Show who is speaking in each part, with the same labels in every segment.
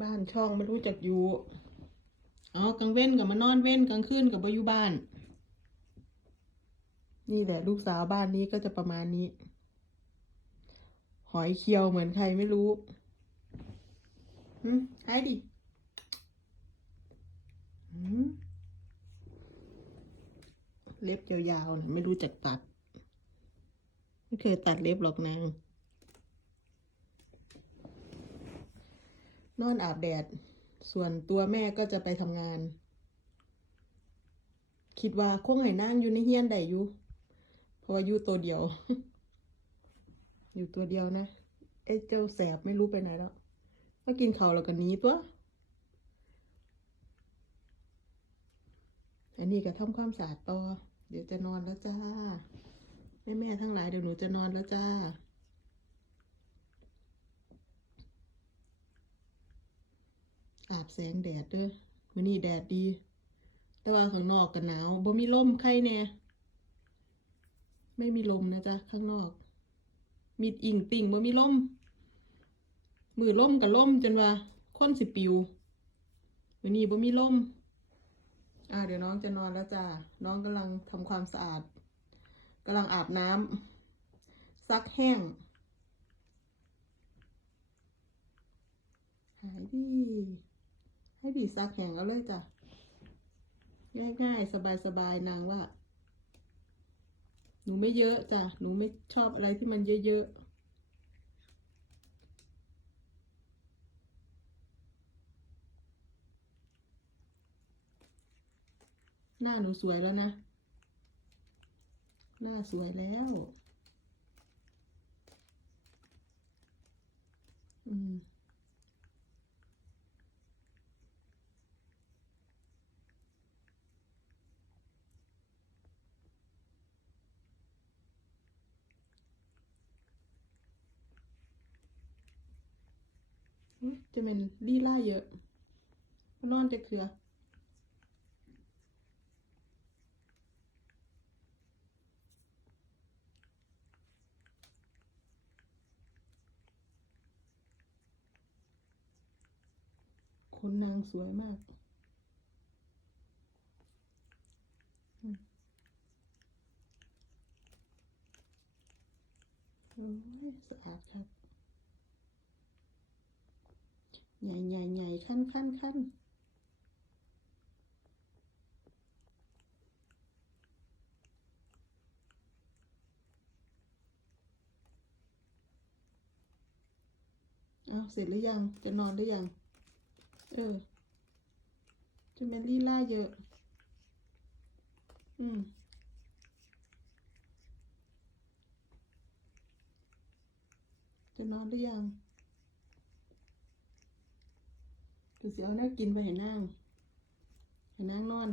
Speaker 1: บ้านช่องไม่รู้จักอยู่อ๋อกลางเว้นกับมานอนเว้นกลางคืนกับมาอยู่บ้าน นี่แหละลูกสาวบ้านนี้ก็จะประมาณนี้ หอยเคียวเหมือนใครไม่รู้หืมไอ้ดิหืมเล็บยาวๆนะไม่รู้จักตัด ไม่เคยตัดเล็บหรอกนาง นอนอาบแดด ส่วนตัวแม่ก็จะไปทำงาน คิดว่าคงให้นั่งอยู่ในเฮียนได้อยู่ เพราะว่าอยู่ตัวเดียว อยู่ตัวเดียวนะไอ้เจ้าแสบไม่รู้ไปไหนแล้วมากินข้าวแล้วก็หนีตัว อันนี้ก็ทำความสะอาดต่อ เดี๋ยวจะนอนแล้วจ้า แม่แม่ทั้งหลายเดี๋ยวหนูจะนอนแล้วจ้า อา บแสงแดดเด้อมื้อนี้แดดดี แต่ว่าข้างนอกก็หนาวบ่มีลมใครแน่ไม่มีลมนะจ๊ะข้างนอก มีดอิงติ่งบ่มีลมมือล่มกับล่มจนว่าค้นสิปิววันนี้บ่มีลมอ่าเดี๋ยวน้องจะนอนแล้วจ้าน้องกำลังทำความสะอาดกำลังอาบน้ำซักแห้ง หายดี ให้ดีซักแห้งเอาเลยจ้ะ ง่ายๆ สบายๆ นางว่า หนูไม่เยอะจ้ะ หนูไม่ชอบอะไรที่มันเยอะๆหน้าหนูสวยแล้วนะ หน้าสวยแล้ว อืม จะเป็นลีล่าเยอะนอนจะเถื่อคนนางสวยมากอืมโอ้ยสะอาดครับ ใหญ่ใหญ่ใหญ่ขั้นขั้นขั้นเอาเสร็จหรือยังจะนอนหรือยัง เออ จะเป็นลี่ล่าเยอะ อืมจะนอนหรือยัง คือสิเอาแนวกินไปให้นางให้นางนอน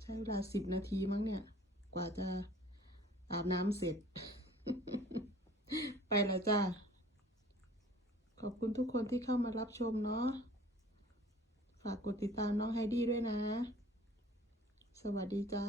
Speaker 1: ใช้เวลาสิบนาทีมั้งเนี่ย กว่าจะ อาบน้ำเสร็จ ไปแล้วจ้า ขอบคุณทุกคนที่เข้ามารับชมเนาะ ฝากกดติดตามน้องไฮดี้ด้วยนะ สวัสดีจ้า